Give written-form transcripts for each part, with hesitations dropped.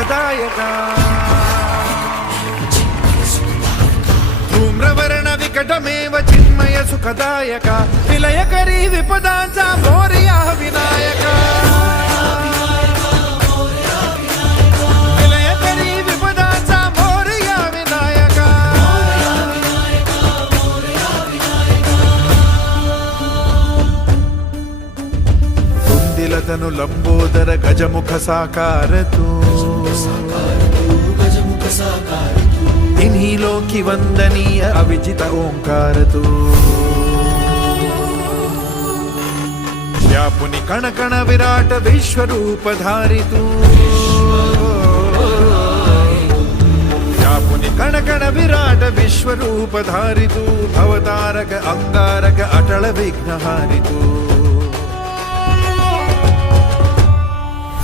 सुखदायका धूम्रवर्ण विकटमेव चिन्मय सुखदायका विलयकरी विपदांचा मोरया विनायका विलयकरी विपदांचा मोरया विनायका कुंदिलतनु लंबोदर गजमुख साकार तू इन्हीं लोकी वंदनीय अविजित ओंकार तू व्यापुनि कण कण विराट विश्वरूप धारी तू व्यापुनि कण कण विराट विश्वरूप धारी तू भवतारक अंगारक अटल विघ्नहारी तू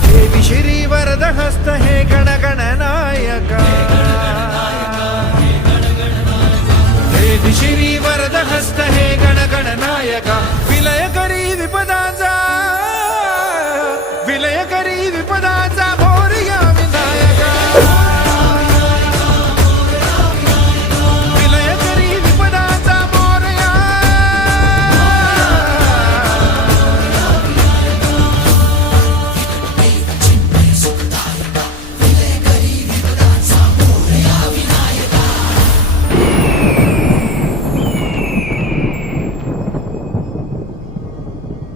देवी श्री वरद हस्त हे गण गण नायका देवी श्री वरद हस्त हे गण गण नायका विलयकरी विपदांचा विलयकरी विपदांचा मोरया विनायका विलयकरी विपदांचा मोरया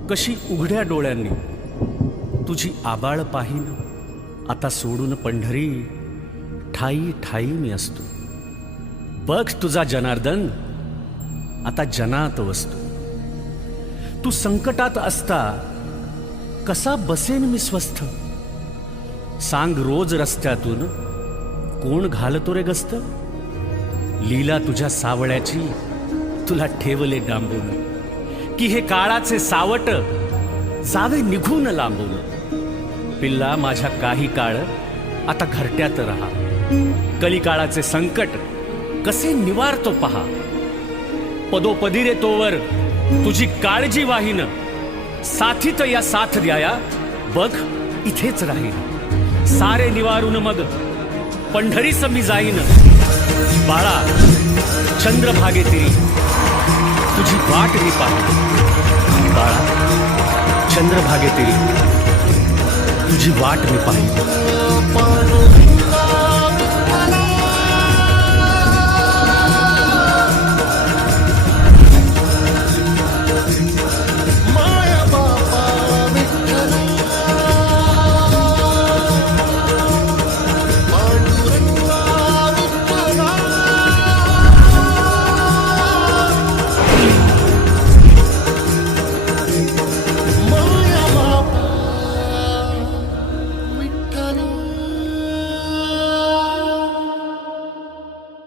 कशी उघड्या डोळ्यांनी तुझी आबाळ पाहीन आता सोडून पंढरी ठाई ठाई मी असतो बघ तुझा जनार्दन आता जनात वसतो तू संकटात असता कसा बसेन मी स्वस्थ सांग रोज रस्त्यातून कोण घालतो रे गस्त लीला तुझ्या सावळ्याची तुला ठेवले डांबून की हे काळाचे सावट जावे निघून लांबून पिल्ला माझ्या काही काळ आता घरट्यात राहा कलिकाळाचे संकट कसे निवारतो पहा पदोपदी रे तोवर तुझी काळजी वाहीन साथीत या साथ द्याया बघ इथेच राहीन सारे निवारून मग पंढरीस मी जाईन बाळा चंद्रभागे तिरी तुझी वाट मी पाहतो बाळा चंद्रभागे तिरी तुझी वाट मी पाहिली